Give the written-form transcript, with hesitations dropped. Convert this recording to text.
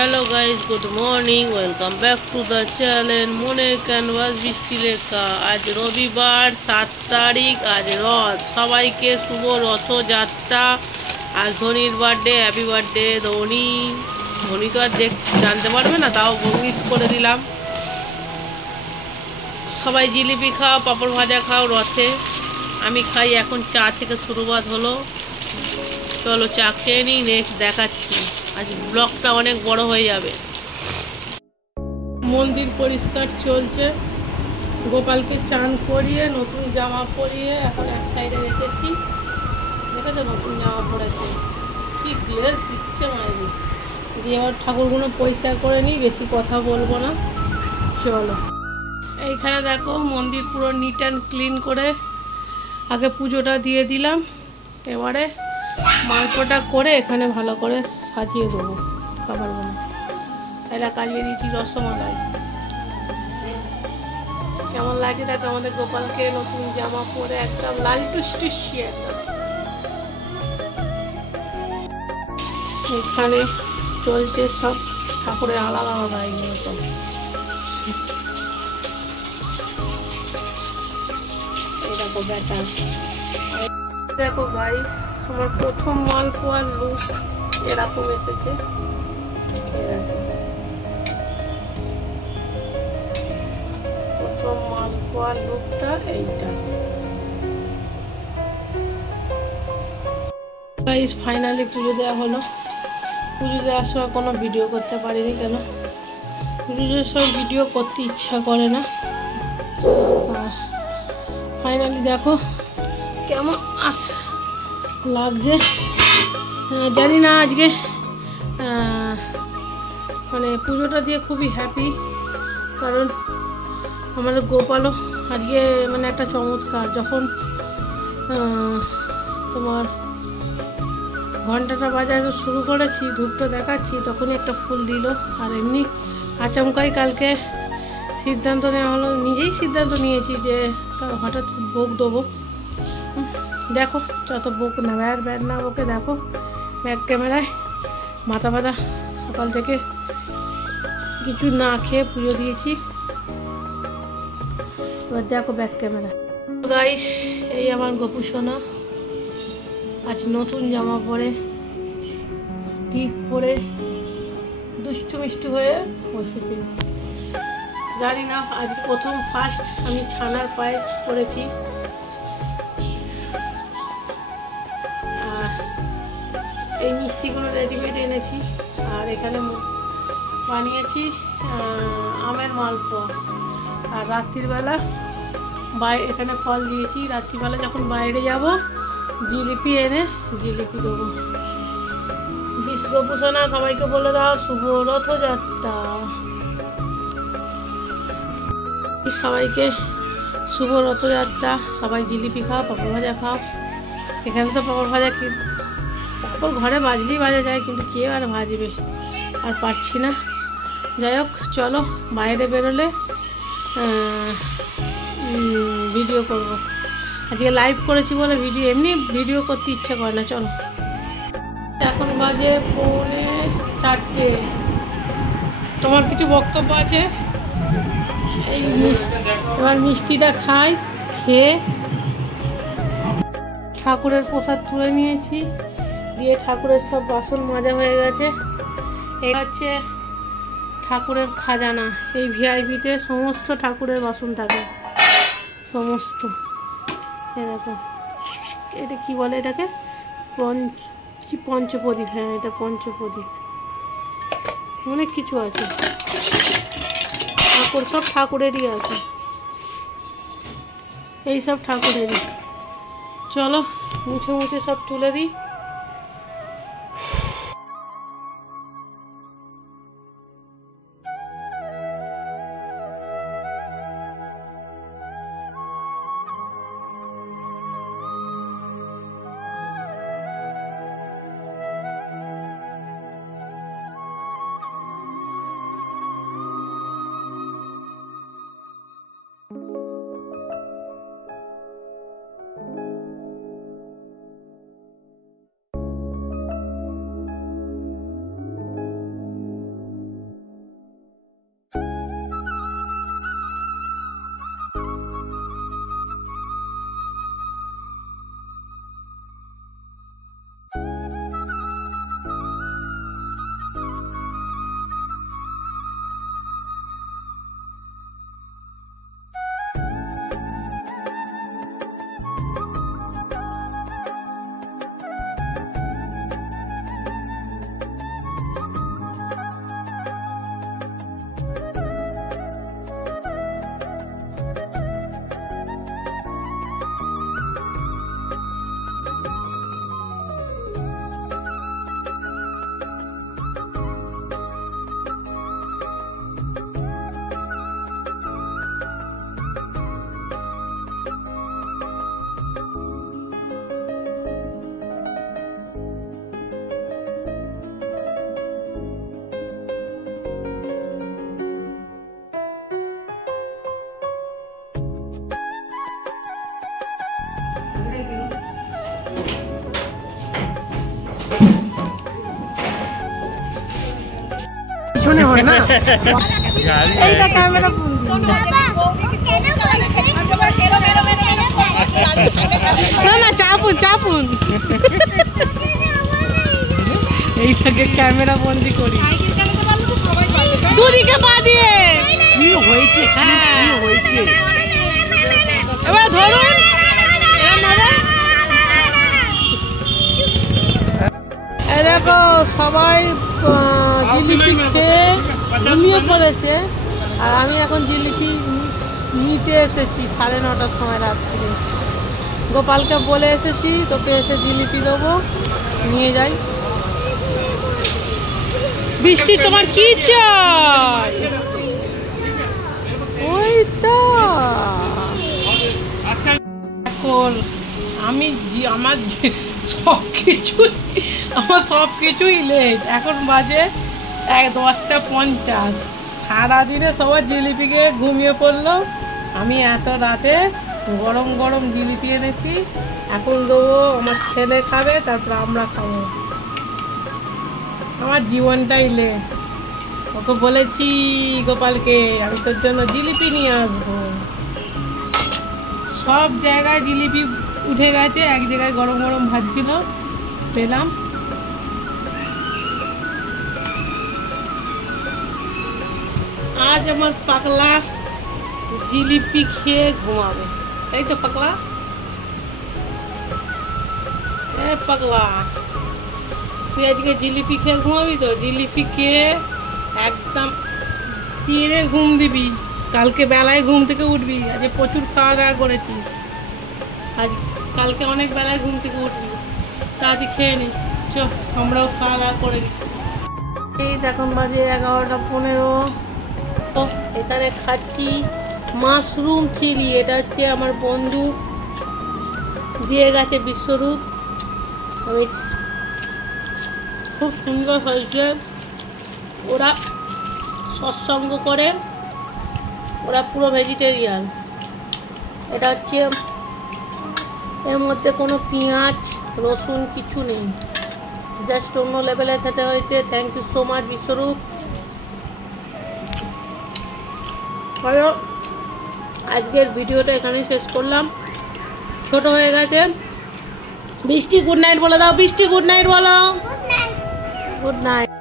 Hello guys, good morning, welcome back to the channel মনের canvas বৃষ্টি লেখা। আজ রবিবার 7 তারিখ, আজ রথ। সবাইকে শুভ রথযাত্রা। আজ ধোনির birthday, happy birthday Dhoni. Dhoni তো আর জানতে পারবে না, তাও উইশ করে দিলাম। সবাই জিলিপি খাও, পাঁপড় ভাজা খাও রথে। আমি খাই, এখন চা থেকে শুরুয়াত হলো। চলো চা খেয়ে নিই, নেক্সট দেখাচ্ছি। আজ ব্লগটা অনেক বড় হয়ে যাবে। মন্দির পরিষ্কার চলছে। গোপালকে চান করিয়ে নতুন জামা পরিয়ে এখন এক সাইডে রেখেছি। দেখেছো নতুন জামা পরেছে, কি গ্লেজ দিচ্ছে মায়েরি। দিয়ে আবার ঠাকুরগুলো পরিষ্কার করে নিই, বেশি কথা বলবো না। চলো, এইখানে দেখো মন্দির পুরো নিট অ্যান্ড ক্লিন করে আগে পুজোটা দিয়ে দিলাম। এবারে মাংসটা করে এখানে ভালো করে সাজিয়ে দেবো খাবারগুলো। এরা কাজিয়ে দিচ্ছি রসমালাই। কেমন লাগছে দেখো আমাদের গোপালকে নতুন জামা পরে একদম লাল টুসটুসি একদম। এখানে চলছে সব ঠাকুরের আলাদা আলাদা এগুলো সব। এই দেখো ব্যাটা, দেখো গাই আমার প্রথম মালপোয়ার লুক এরকম এসেছে। প্রথম মালপোয়ার লুকটা এইটা। গাইস ফাইনালি পুজো দেওয়া হলো। পুজো দেওয়ার সময় কোনো ভিডিও করতে পারিনি, কেন পুজোর সময় ভিডিও করতে ইচ্ছা করে না। আর ফাইনালি দেখো কেমন লাগছে। জানি না আজকে মানে পুজোটা দিয়ে খুবই হ্যাপি, কারণ আমাদের গোপালও আজকে মানে একটা চমৎকার। যখন তোমার ঘন্টাটা বাজাতে শুরু করেছি, ধূপটা দেখাচ্ছি, তখনই একটা ফুল দিল। আর এমনি আচমকাই কালকে সিদ্ধান্ত নেওয়া হলো, নিজেই সিদ্ধান্ত নিয়েছি যে হঠাৎ ভোগ দেবো। দেখো যত ভোগ না ব্যাট না ওকে দেখো ব্যাক ক্যামেরায় মাথা ব্যথা। সকাল থেকে কিছু না খেয়ে পুজো দিয়েছি। এবার দেখো ব্যাক ক্যামেরা। গাইস এই আমার গপু সোনা আজ নতুন জামা পরে টিপ পরে দুষ্টু মিষ্টু হয়ে বসেছি। জানি না আজ প্রথম ফার্স্ট আমি ছানার পায়েস করেছি। আর এই মিষ্টিগুলো রেডিমেড এনেছি। আর এখানে বানিয়েছি আমের মালপোয়া। আর রাত্রিবেলা এখানে ফল দিয়েছি। রাত্রিবেলা যখন বাইরে যাব জিলিপি এনে জিলিপি দেবো। বিশ্বভূষণা সবাইকে বলে দাও শুভ রথযাত্রা। সবাইকে শুভ রথযাত্রা। সবাই জিলিপি খাও, পাঁপড় ভাজা খাও। এখানে তো পাঁপড় ভাজা কি পাঁপড় ঘরে ভাজলেই ভাজা যায়, কিন্তু কে আর ভাজবে, আর পারছি না। যাই হোক চলো, বাইরে বেরোলে ভিডিও করব। আজকে লাইভ করেছি বলে ভিডিও, এমনি ভিডিও করতে ইচ্ছে করে না। চলো, এখন বাজে 3:45। তোমার কিছু বক্তব্য আছে? এবার মিষ্টিটা খাই, খেয়ে ঠাকুরের প্রসাদ তুলে নিয়েছি। দিয়ে ঠাকুরের সব বাসন মাজা হয়ে গেছে। এই হচ্ছে ঠাকুরের খাজানা। এই ভিআইপিতে সমস্ত ঠাকুরের বাসন থাকে, সমস্ত। দেখো এটা কি বলে, এটাকে পঞ্চপ্রদীপ। হ্যাঁ এটা পঞ্চপ্রদীপ। অনেক কিছু আছে, ঠাকুর সব ঠাকুরেরই আছে, এই সব ঠাকুরেরই। চলো মুছে মুছে সব তুলে দিই। তোমার না এইটা ক্যামেরা না না চাপুন চাপুন এইটাকে ক্যামেরা বন্দি করি দুদিকে পা দিয়ে কি হয়েছে কি হয়েছে এবার ধরুন দেখো সবাই জিলিপি খেয়ে ঘুমিয়ে পড়েছে আর আমি এখন জিলিপি নিতে এসেছি 9:30টার সময় রাত্রে গোপালকে বলে এসেছি তোকে এসে জিলিপি দেবো নিয়ে যাই বৃষ্টি তোমার কি চাই ওই তো এখন আমি আমার সব কিছুই লেট এখন বাজে 10:50 সারাদিনে সবাই জিলিপি খেয়ে ঘুমিয়ে পড়লো আমি এত রাতে গরম গরম জিলিপি এনেছি এখন দেবো আমার ছেলে খাবে তারপর আমরা খাবো আমার জীবনটাই লেট ওকে বলেছি গোপালকে আমি তোর জন্য জিলিপি নিয়ে আসবো সব জায়গায় জিলিপি উঠে গেছে এক জায়গায় গরম গরম ভাজছিল পেলাম আজ আমার পাগলা জিলিপি খেয়ে ঘুমাবে তাই তো পাগলা পাগলা তুই আজকে জিলিপি খেয়ে ঘুমাবি তো জিলিপি খেয়ে একদম তীরে ঘুম দিবি কালকে বেলায় ঘুম থেকে উঠবি আজ প্রচুর খাওয়া দাওয়া করেছিস আজ কালকে অনেক বেলায় ঘুম থেকে উঠবি তাড়াতাড়ি খেয়ে নি চ আমরাও খাওয়া দাওয়া করে নিই এখন বাজে 11:15 এখানে খাচ্ছি মাশরুম চিলি এটা হচ্ছে আমার বন্ধু দিয়ে গেছে বিশ্বরূপ আমি খুব সুন্দর হয়েছে ওরা সৎসঙ্গ করে ওরা পুরো ভেজিটেরিয়ান এটা হচ্ছে এর মধ্যে কোনো পেঁয়াজ রসুন কিছু নেই জাস্ট অন্য লেভেলে খেতে হয়েছে থ্যাংক ইউ সো মাচ বিশ্বরূপ আজকের ভিডিওটা এখানেই শেষ করলাম ছোট হয়ে গেছে বৃষ্টি গুড নাইট বলে দাও বৃষ্টি গুড নাইট বলো গুড নাইট